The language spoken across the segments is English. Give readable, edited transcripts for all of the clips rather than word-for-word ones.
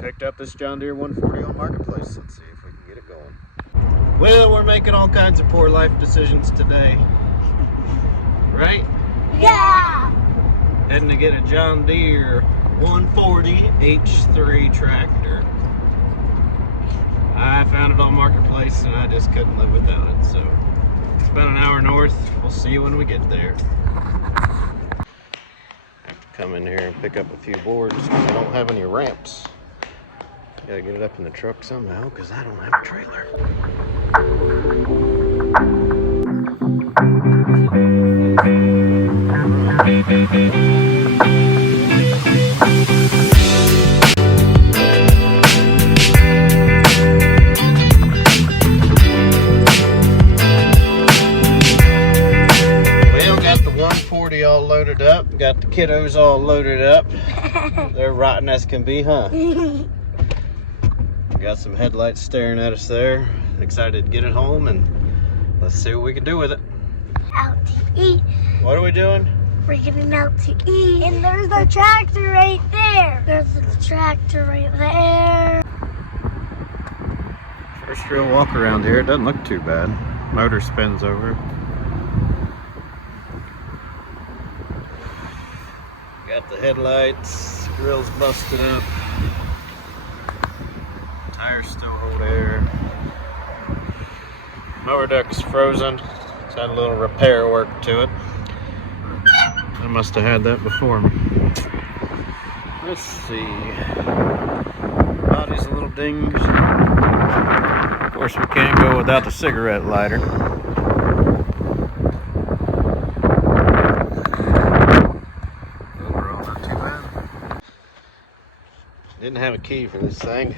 Picked up this John Deere 140 on Marketplace. Let's see if we can get it going. Well, we're making all kinds of poor life decisions today. Right? Yeah! Heading to get a John Deere 140 H3 tractor. I found it on Marketplace and I just couldn't live without it. So it's about an hour north. We'll see you when we get there. Come in here and pick up a few boards because I don't have any ramps. Gotta get it up in the truck somehow because I don't have a trailer. Well, got the 140 all loaded up. Got the kiddos all loaded up. They're rotten as can be, huh? Got some headlights staring at us there. Excited to get it home and let's see what we can do with it. Out to eat. What are we doing? We're getting out to eat. And there's the tractor right there. There's the tractor right there. First real walk around here. It doesn't look too bad. Motor spins over. Got the headlights. Grill's busted up. Tires still hold air. Mower duct's frozen. It's had a little repair work to it. I must have had that before me. Let's see. Body's a little dinged. Of course, we can't go without the cigarette lighter. Overall, not too bad. Didn't have a key for this thing.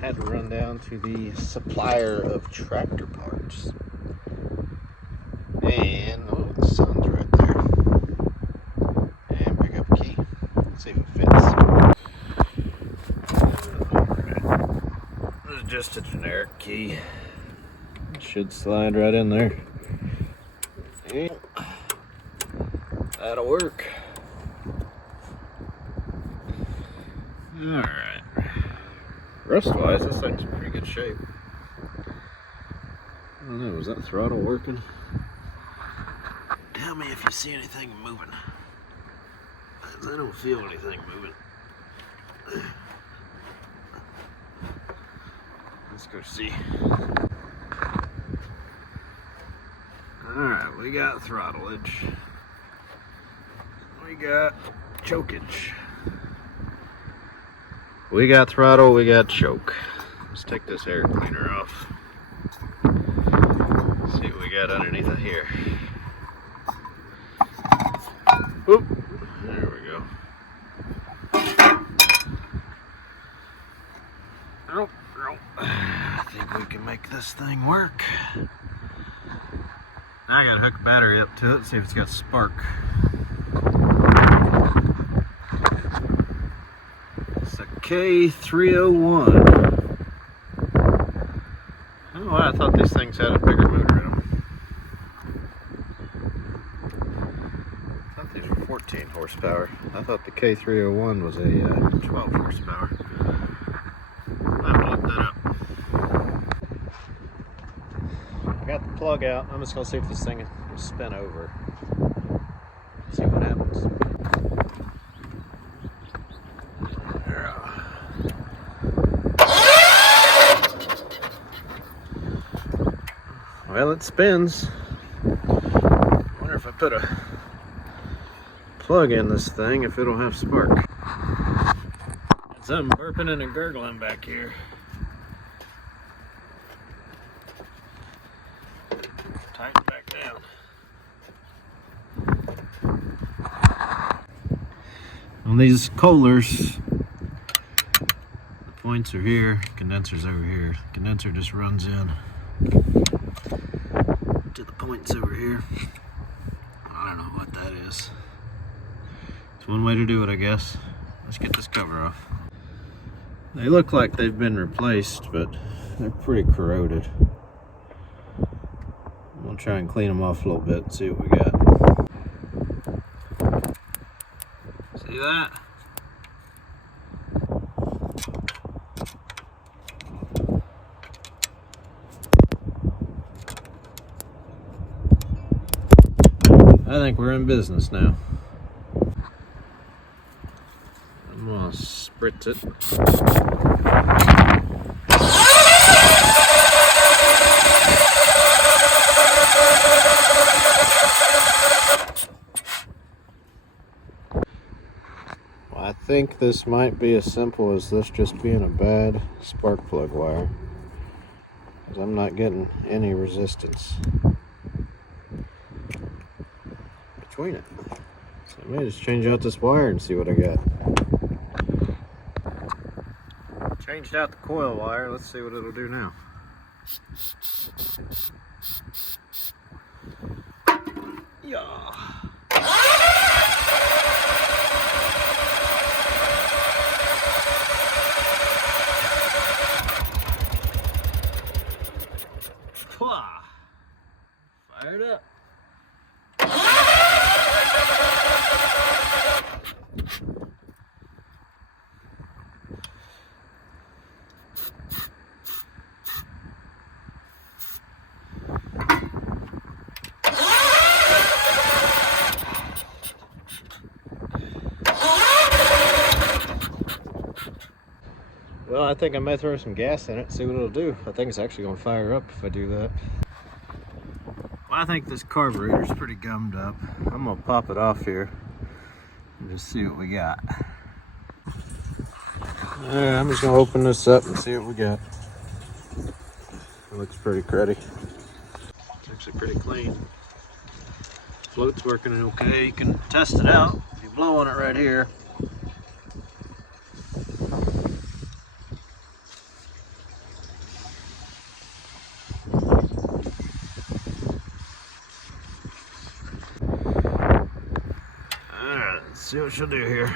Had to run down to the supplier of tractor parts. And, oh, the sun's right there. And pick up a key. Let's see if it fits. This is just a generic key. It should slide right in there. And that'll work. Alright. Rust-wise, this thing's in pretty good shape. I don't know, is that throttle working? Tell me if you see anything moving. I don't feel anything moving. Let's go see. Alright, we got throttlage. We got chokage. We got throttle, we got choke. Let's take this air cleaner off. See what we got underneath it here. Oop, there we go. Nope, nope. I think we can make this thing work. Now I gotta hook a battery up to it, see if it's got spark. K301. Oh, I thought these things had a bigger motor in them. I thought these were 14 horsepower. I thought the K301 was a 12 horsepower. I'll have to look that up. I got the plug out. I'm just going to see if this thing will spin over. See what happens. Well, it spins. Wonder if I put a plug in this thing, if it'll have spark. Got something burping and a gurgling back here. Tighten back down. On these Kohlers, the points are here, condenser's over here. Condenser just runs in to the points over here. I don't know what that is. It's one way to do it, I guess. Let's get this cover off. They look like they've been replaced, but they're pretty corroded. I'm gonna try and clean them off a little bit and see what we got. See that? I think we're in business now. I'm gonna spritz it. I think this might be as simple as this just being a bad spark plug wire, because I'm not getting any resistance between it. So I may just change out this wire and see what I got. Changed out the coil wire. Let's see what it'll do now. Yeah. Fired up. Well, I think I may throw some gas in it, see what it'll do. I think it's actually going to fire up if I do that. Well, I think this carburetor's pretty gummed up. I'm going to pop it off here and just see what we got. Alright, I'm just going to open this up and see what we got. It looks pretty cruddy. It's actually pretty clean. Float's working okay. You can test it out. If you blow on it right here. Alright, let's see what she'll do here.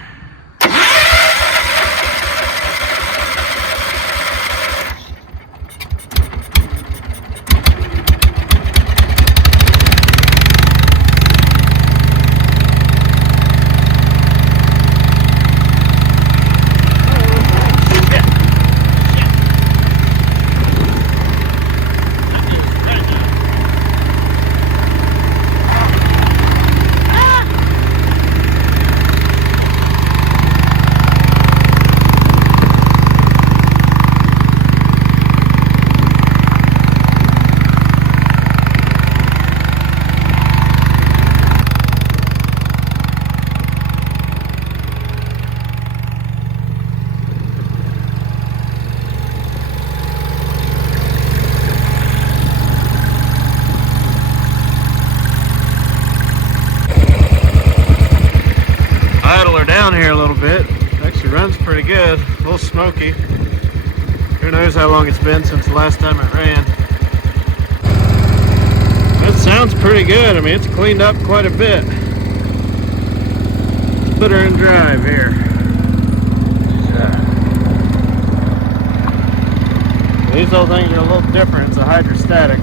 Down here a little bit. It actually runs pretty good. A little smoky. Who knows how long it's been since the last time it ran. That sounds pretty good. I mean, it's cleaned up quite a bit. Let's put her in drive here. These old things are a little different. It's a hydrostatic.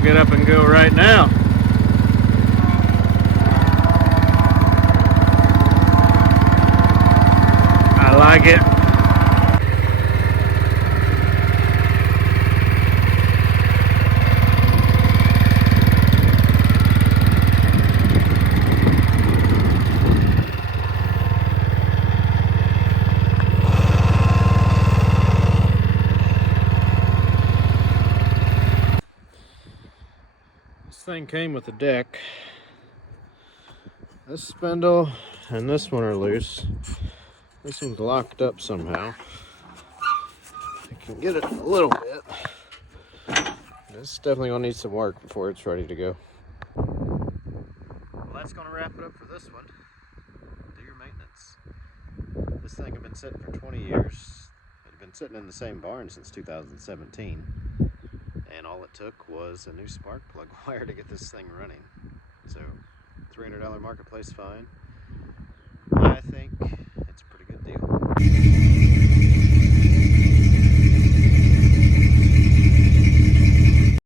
Get up and go right now. I like it. This thing came with a deck. This spindle and this one are loose. This one's locked up somehow. I can get it a little bit. This definitely gonna need some work before it's ready to go. Well, that's gonna wrap it up for this one. This thing had been sitting for 20 years. It had been sitting in the same barn since 2017. And all it took was a new spark plug wire to get this thing running. So, $300 marketplace fine. I think it's a pretty good deal.